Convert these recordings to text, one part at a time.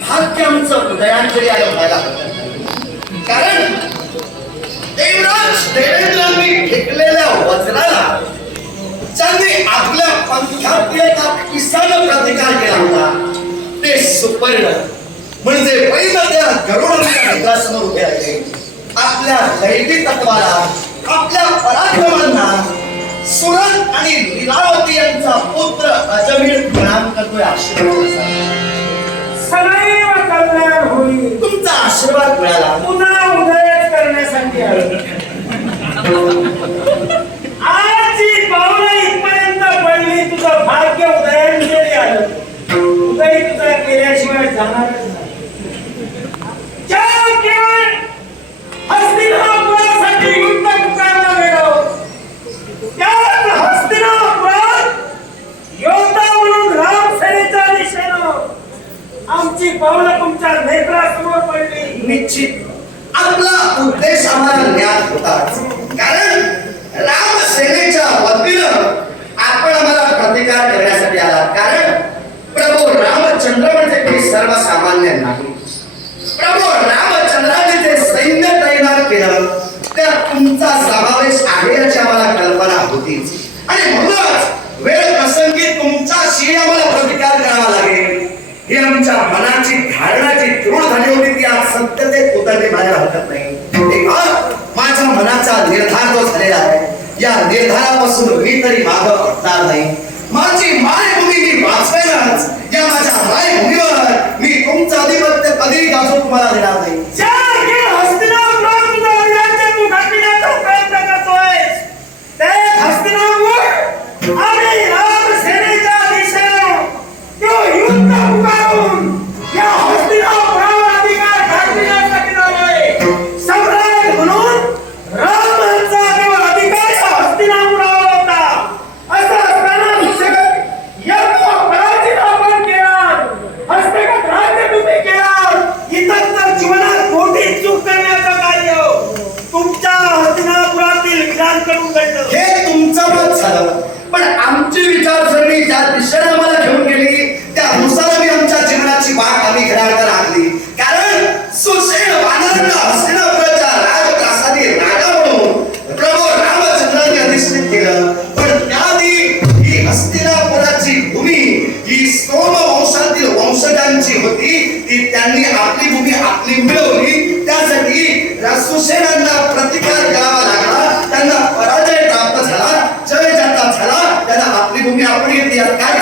भाग्य आमचं उदयांजली आलं म्हणायला कारण देवराज देवेंद्रांनी फेकलेल्या वज्राला ज्यांनी आपल्या पंथातील एका पिसानं प्रतिकार केला होता ते सुपर्ण म्हणजे पहिलं त्या गरुडाच्या ढगासमोर उभे राहिले. आपल्या दैवी तत्वाला आपल्या पराक्रमांना सुरत आणि लीलावती यांचा पुत्र अजमेर प्रणाम करतोय. आशीर्वाद सदैव कल्याण होईल. तुमचा आशीर्वाद मिळाला पुन्हा उदय करण्यासाठी आज जी पावलं इथपर्यंत पडली तुझं भाग्य उदयांजली आलं. उदय तुझा केल्याशिवाय जाणारच नाही. केवळ हस्तिनापुरासाठी युद्ध पुकारला गेलो त्यात हस्तिनापुरात योद्धा म्हणून रामसेनेच्या दिशेनं आमची पावलं तुमच्या नेत्रासमोर पडली. निश्चित आपला उद्देश आम्हाला ज्ञात होताच कारण रामसेनेच्या वतीनं आपण आम्हाला प्रतिकार करण्यासाठी आला. कारण प्रभू रामचंद्र म्हणजे काही सर्वसामान्य नाही. प्रभू रामचंद्राने जे सैन्य तैनात केलं त्यात तुमचा समावेश आहे याची आम्हाला कल्पना होतीच आणि म्हणूनच वेळ प्रसंगी तुमच्याशी आम्हाला प्रतिकार करावा लागेल ही आमच्या मनाची धारणाची दृढ झाली होती. ती आज सत्यतेत उतरली म्हणायला हरकत नाही. तेव्हा माझ्या मनाचा निर्धार जो झालेला आहे या निर्धारापासून मी तरी मागं हटणार नाही. माझी मायभूमी मी वाचवेनच. या माझ्या मायभूमीवर मी तुमचं अधिपत्य कधी गाजवून तुम्हाला देणार नाही. तू घटविण्याचा प्रयत्न करतोय ते हस्तिनापुर आणि रामसेनेच्या दिशेनं तो युद्ध पुकारून या हस्तिनापुरावर अधिकार घटविण्यासाठी झालोय. सम्राट म्हणून रामांचा केवळ अधिकार या हस्तिनापुरावर होता. असं असताना पराजित आपण केला हस्तगत राज्य तुम्ही केला. इतर जीवनात मोठी चूक करण्याचं कार्य तुमच्या हस्तिनापुरातील विधानकडून घडलं. हे तुमचं मत झालं पण आमची विचारसरणी ज्या दिशेने आम्हाला घेऊन गेली त्यानुसार आम्ही आमच्या जीवनाची वाट आम्ही घड्याळात आखली. कारण सुषेण वानरांना हस्तिनापुराच्या राजप्रासादी राजा म्हणून प्रभू रामचंद्रांनी अधिष्ठित केलं. पण त्याआधी ही हस्तिनापुराची भूमी ही सोमवंशातील वंशजांची होती. ती त्यांनी आपली भूमी आपली मिळवली. त्यासाठी सुषेणांना प्रतिकार करावा लागला. त्यांना पराजय प्राप्त झाला. जय जाता झाला. त्यांना आपली भूमी आपण घेतली. काय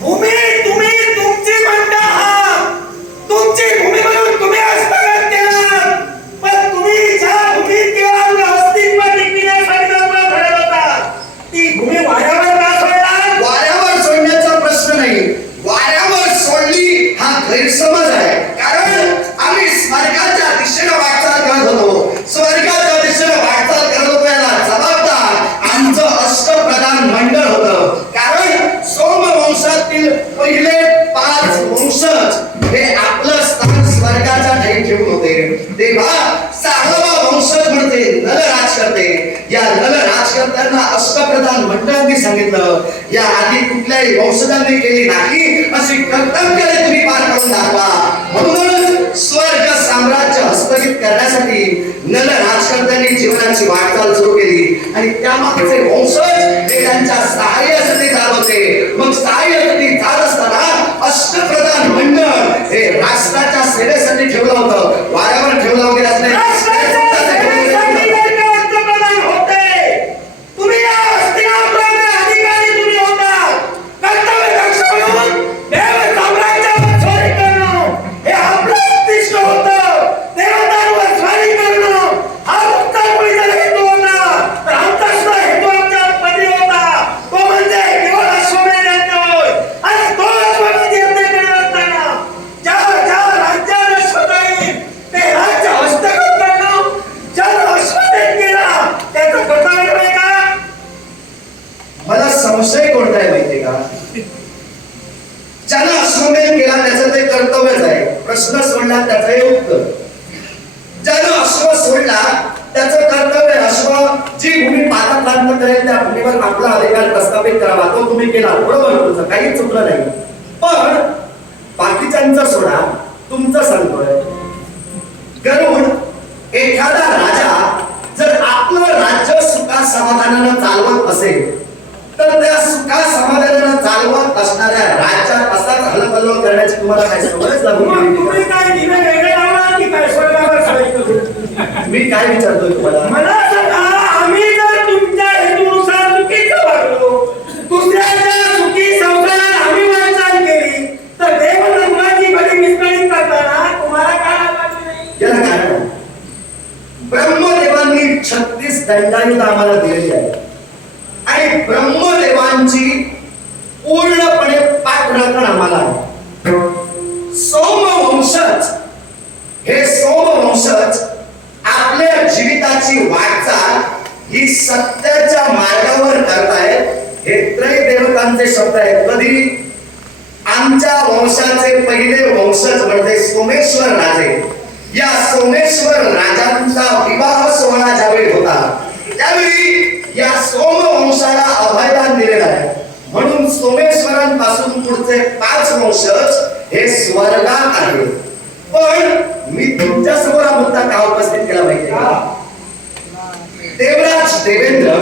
भूमी तुम्ही तुमची म्हणता आहात. तुमची भूमी म्हणून तुम्ही हस्तगत केला. पण तुम्ही ज्या भूमीत केवळ अस्तित्व टिकविण्यासाठी जन्म धरत होता ती भूमी वाऱ्यावर का सोडला? वाऱ्यावर सोडण्याचा प्रश्न नाही. वाऱ्यावर सोडली हा गैरसमज आहे. कारण आम्ही स्वर्गाच्या दिशेने वाटचाल करत होतो. स्वर्गाच्या दिशेने वाटचाल करत होतो याला जबाबदार आमचं अष्टप्रधान मंडळ होतं. कारण सोमवंशातील पहिले 5 वंशज हे आपलं स्थान स्वर्गाच्या ठाई ठेवून होते. तेव्हा 6वा वंशज म्हणजे नल राजकर्ते. या नल राजकर्त्यांना अष्टप्रधान मंडळांनी सांगितलं या आधी कुठल्याही वंशजांनी केली नाही अशी कर्तव्य तुम्ही पार करून दाखवा. म्हणूनच स्वर्ग साम्राज्य हस्तगत करण्यासाठी नल राजकर्त्यांनी जीवनाची वाटचाल सुरू केली आणि त्यामागचे वंशज हे त्यांच्या सहाय्यासाठी जात होते. मग सहाय्यासाठी जात असताना अष्टप्रधान मंडळ हे राष्ट्राच्या सेवेसाठी ठेवलं होतं. वाऱ्यावर ठेवलं वगैरे असं नाही. संशय कोणता आहे माहितीये का? ज्यानं अश्वमेध केला त्याचं ते कर्तव्यच आहे. प्रश्न सोडला त्याचं हे उत्तर. ज्यानं अश्व सोडला त्याचं कर्तव्य असं जी भूमी पादाक्रांत करेल त्या भूमीवर आपला अधिकार प्रस्थापित करावा, तो तुम्ही केला, बरोबर, तुमचं काही चुकलं नाही. पण बाकीच्यांचं सोडा, तुमचं सांगतोय. गरुड एखादा राजा जर आपलं राज्य सुखा समाधानानं चालवत असेल तर त्या सुखा समाधानानं चालवत असणाऱ्या राज्यात असाच हलकल्लोळ करण्याची तुम्हाला काय सवयच लागून मग गेली तुम्ही का? काय दिवे वेगळे लावणार की काय स्वर्गावर खाली? मी काय विचारतोय तुम्हाला? मला सांगा, आम्ही जर तुमच्या हेतूनुसार चुकीचं वागलो, दुसऱ्याच्या सुखी संसारात आम्ही वाटचाल केली, तर देवधर्माची बळी विस्कळीत करताना तुम्हाला काय वाटलं नाही? याला कारण आहे. ब्रह्मदेवांनी 36 दंडायुध आम्हाला दिलेली आहे आणि ब्रह्मदेवांची पूर्णपणे पाठराखण आम्हाला आहे. सोमवंशज, हे सोमवंशज आपल्या जीविताची वाटचाल ही सत्याच्या मार्गावर करतायत. हे त्रैदेवतांचे शब्द आहेत. कधी? आमच्या वंशाचे पहिले वंशज म्हणजे सोमेश्वर राजे. या सोमेश्वर राजांचा विवाह सोहळा ज्यावेळी होता त्यावेळी या सोमवंशाला अभयदान दिलेलं आहे. म्हणून सोमेश्वरांपासून पुढचे 5 वंशज हे स्वर्गात आहेत. पण मी तुमच्या समोर हा मुद्दा का उपस्थित केला माहितीये का? देवराज देवेंद्र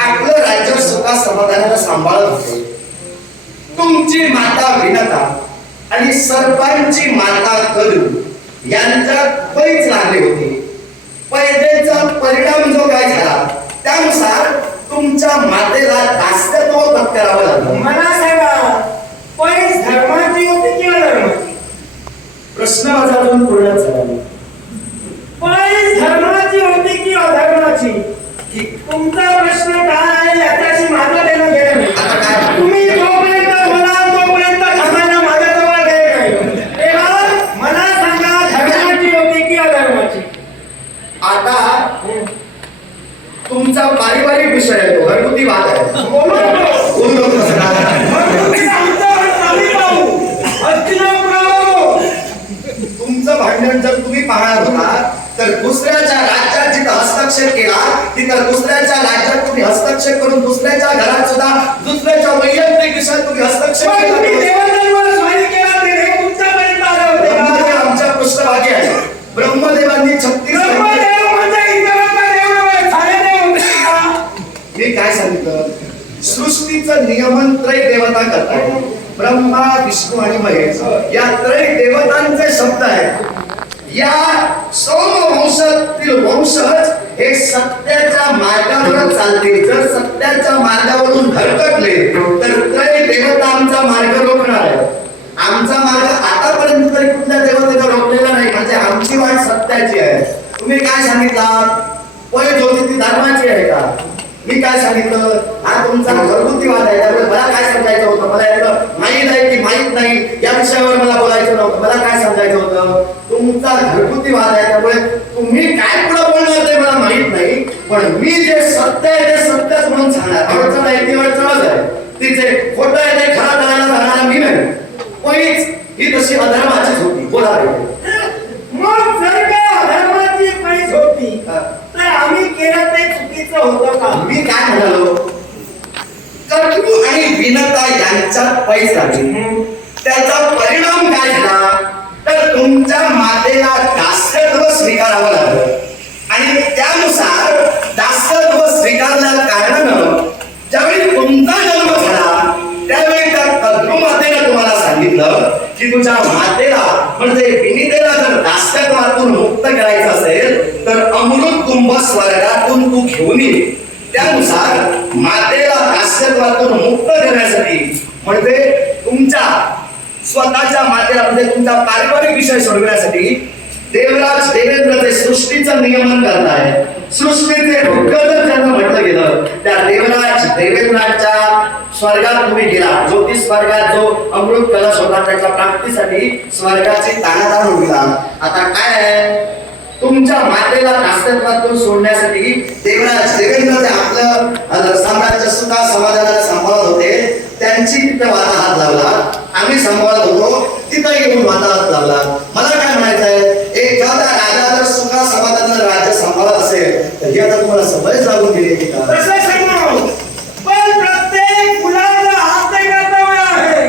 आपलं राज्य सुखा समाधानानं सांभाळत होते. तुमची माता विनता आणि सर्पांची माता करू यांच्यात पैज लागले होते. पैजेचा परिणाम जो काय झाला त्यानुसार तुमच्या मातेला दास्यत्व पत्करावं लागलं. मला सांगा, पैस धर्माची होती की अधर्माची? प्रश्न माझा अजून पूर्ण झाला नाही. पैस धर्माची होती की अधर्माची? तुमचा प्रश्न काय याच्याशी माझं देणं घेणं नाही. आता काय? तुम्ही जोपर्यंत बोलाल तोपर्यंत धर्माला माझ्याजवळ देणं नाही. तेव्हा मला सांगा, धर्माची होती की अधर्माची? आता तुमचा पारिवारिक विषय आहे, तो घरगुती वाद आहे. बोलू नको. बोलू नको असं का? मग तुम्ही आमचं आम्ही पाहू. हस्तिनापुरावर तुमचं भांडण जर तुम्ही पाहणार होता तर दुसऱ्याच्या राज्यात जिथं हस्तक्षेप केला तिथं दुसऱ्याच्या राज्यात तुम्ही हस्तक्षेप करून दुसऱ्याच्या घरात सुद्धा दुसऱ्याच्या वैयक्तिक विषयात तुम्ही हस्तक्षेप पण तुम्ही केला. देवांवर स्वारी केला ते हे तुमच्यापर्यंत आलं होते का? ब्रह्मदेव आमच्या पृष्ठभागी आहे. ब्रह्मदेवांनी 36 ब्रह्मदेव म्हणजे इंद्राचा देव नव्हे, सारे देव होते का? मी काय सांगितलं? सृष्टीचं नियमन त्रैदेवता करतात. ब्रह्मा, विष्णू आणि महेश या त्रैदेवतांचे शब्द आहेत. या सोमवंशातील वंशज हे सत्याच्या मार्गावर चालतील. जर सत्याच्या मार्गावरून भरकटले तर त्रैदेवता आमचा मार्ग रोखणार आहे. आमचा मार्ग आतापर्यंत तरी कुठल्या देवतेने रोखलेला नाही, म्हणजे आमची वाट सत्याची आहे. तुम्ही काय सांगितलं? पैज होती ती धर्माची आहे का? मी काय सांगितलं? हा तुमचा घरगुती वाद आहे. त्यामुळे मला काय समजायचं होतं? मला यातलं माहीत आहे की माहीत नाही या विषयावर मला बोलायचं नव्हतं. मला काय समजायचं होतं? तुमचा घरगुती वाद आहे, त्यामुळे तुम्ही काय पुढे बोलणार ते मला माहित नाही. पण मी जे सत्य आहे ते सत्यच म्हणून सांगणार. अडचण आहे ती अडचणच आहे. तिचे खोटं आहे ते खरं करायला जाणारा मी नाही. पैज ही तशी अधर्माचीच होती. बोला रे. मग जर का अधर्माची पैस होती तर आम्ही केलं ते चुकीचं होतं का? मी काय म्हणालो? कर्तृ आणि विनता यांच्यात पैज लागली. त्याचा परिणाम काय झाला? तर तुमच्या मातेला दास्यत्व स्वीकारावं लागलं आणि त्यानुसार दास्यत्व स्वीकारल्या कारणानं ज्यावेळी तुमचा जन्म झाला त्यावेळी त्या कर्तृ मातेने तुम्हाला सांगितलं की तुझ्या मातेला म्हणजे विनितेला जर दास्यत्वातून मुक्त करायचं असेल तर अमृत कुंभ स्वर्गातून तू घेऊन ये. त्यानुसार मातेला दास्यत्वातून मुक्त करण्यासाठी म्हणजे तुमच्या स्वतःच्या मातेला म्हणजे तुमचा पारिवारिक विषय सोडवण्यासाठी देवराज देवेंद्र ते सृष्टीचं नियमन करताय. सृष्टीचे भूगर्भ ज्यांना म्हटलं गेलं त्या देवराज देवेंद्रांच्या स्वर्गात तुम्ही गेला. ज्योतिष स्वर्गात जो अमृत कलश होता त्याच्या प्राप्तीसाठी स्वर्गाची ताणाताण होता. आता काय आहे? तुमच्या मातेला दास्यत्वातून सोडण्यासाठी देवराज देवेंद्र ते आपलं साम्राज्य सुद्धा समाधानाला सांभाळत होते. त्यांची तिथे वाताहात लावला. आम्ही सांभाळत होतो तिथं येऊन वाताहात लावला. मला काय म्हणायचं आहे? एखादा राजा जर सुखा समाधानानं राज्य सांभाळत असेल ही आता तुम्हाला सवय लागून गेली का? तसं सांगू पण प्रत्येक मुलाचा हात ते कर्तव्य आहे.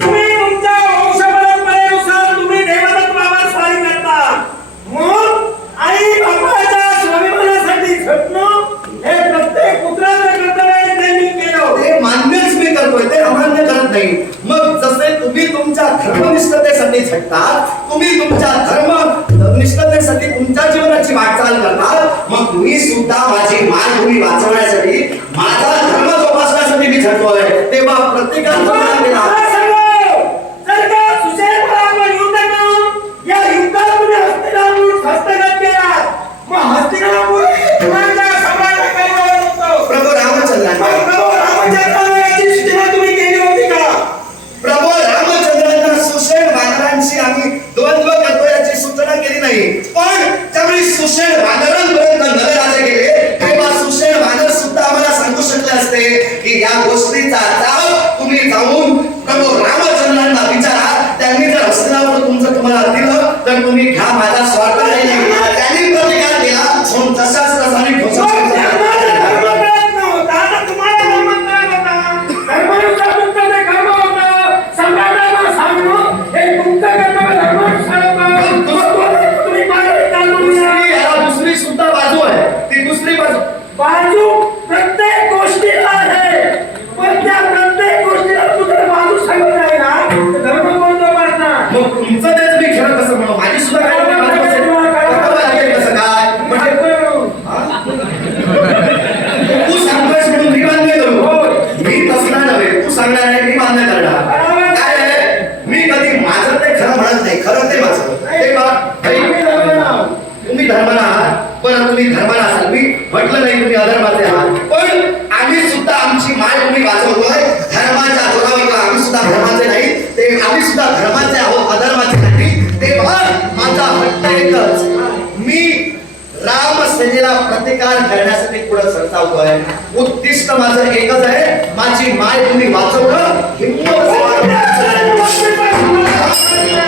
तुम्ही तुमच्या वंश परंपरेनुसार तुम्ही देवदत्वावर स्वारी करता. मग आई बापाच्या स्वाभिमानासाठी झटणं हे प्रत्येक पुत्राचं कर्तव्य आहे. ते मी केलं. ते मान्यच मी करतोय, ते अमान्य करत नाही. मग जसे तुम्ही तुमच्या धर्मनिष्ठतेसाठी झटता, तुम्ही तुमच्या धर्मनिष्ठतेसाठी तुमच्या जीवनाची वाटचाल करता, मग तुम्ही सुद्धा माझी मायभूमी वाचवण्यासाठी, माझा धर्म जोपासण्यासाठी मी झटतोय. तेव्हा प्रत्येकाला मला सांगू, जर का सुशेषपणावर युद्ध करून या युद्धात तुम्ही हस्तिनापुर हस्तगत केला, मग हस्तिनापुर तुम्हाला सम्राटाकडे वळवतो. प्रभू रामचंद्रांनी प्रभू रामचंद्रांना याची सूचना तुम्ही केली होती का? प्रभू रामचंद्रांना सुषेण वानरांशी आम्ही द्वंद्व करतो याची सूचना केली नाही. पण त्यावेळी सुषेण वानरांपर्यंत नलराजे गेले, तेव्हा सुषेण वानर सुद्धा आम्हाला सांगू शकले असते की या गोष्टीचा जाब तुम्ही जाऊन प्रभू रामचंद्रांना विचारा. त्यांनी जर हस्तिनापुर तुमचं तुम्हाला दिलं तर तुम्ही घ्या, माझा स्वार्थ नाही. त्यांनी प्रतिकार केला म्हणून तसाच तसा मी मग घोषणा धर्माला धर्म कळत नव्हता. आता तुम्हाला धर्म कळत होता. धर्मानुसार तुमचं जे कर्म होतं, सम्राटांना सांगणं हे तुमचं कर्तव्य धर्मानुसार होतं. तुम्ही मागे चालून या. दुसरी सुद्धा बाजू आहे. ती दुसरी बाजू बाजू प्रत्येक गोष्टीला आहे, पण त्या प्रत्येक गोष्टीला तुझं बाजू सांगत आहे ना, तर धर्म कोणतं पाळणार? मग तुमचं तेच मी खेळ कसं म्हणू, माझी सुद्धा काय बाजू असेल. करावं लागेल कसं काय म्हणजे तू सांगतोयस म्हणून मी मान्य करू. मी तसला नव्हे, तू सांगणार आहे मी मान्य करणार. काय आहे, मी कधी माझं ते खरं म्हणत नाही, खरं ते माझं. ते तुम्ही धर्माला आहात, पण तुम्ही धर्माला असाल. मी म्हटलं नाही तुम्ही अधर्माचे आहात, पण आम्ही सुद्धा आमची मायभूमी वाचवतोय धर्माच्या जोरावर. आम्ही सुद्धा धर्माचे नाही, ते आम्ही सुद्धा धर्माचे आहोत, अधर्माचे नाही. तेव्हा माझा हट्ट एकच, मी रामसेनेला प्रतिकार करण्यासाठी पुढे सरसावतोय. उद्दिष्ट माझं एकच आहे, माझी मायभूमी वाचवणं. हिंदू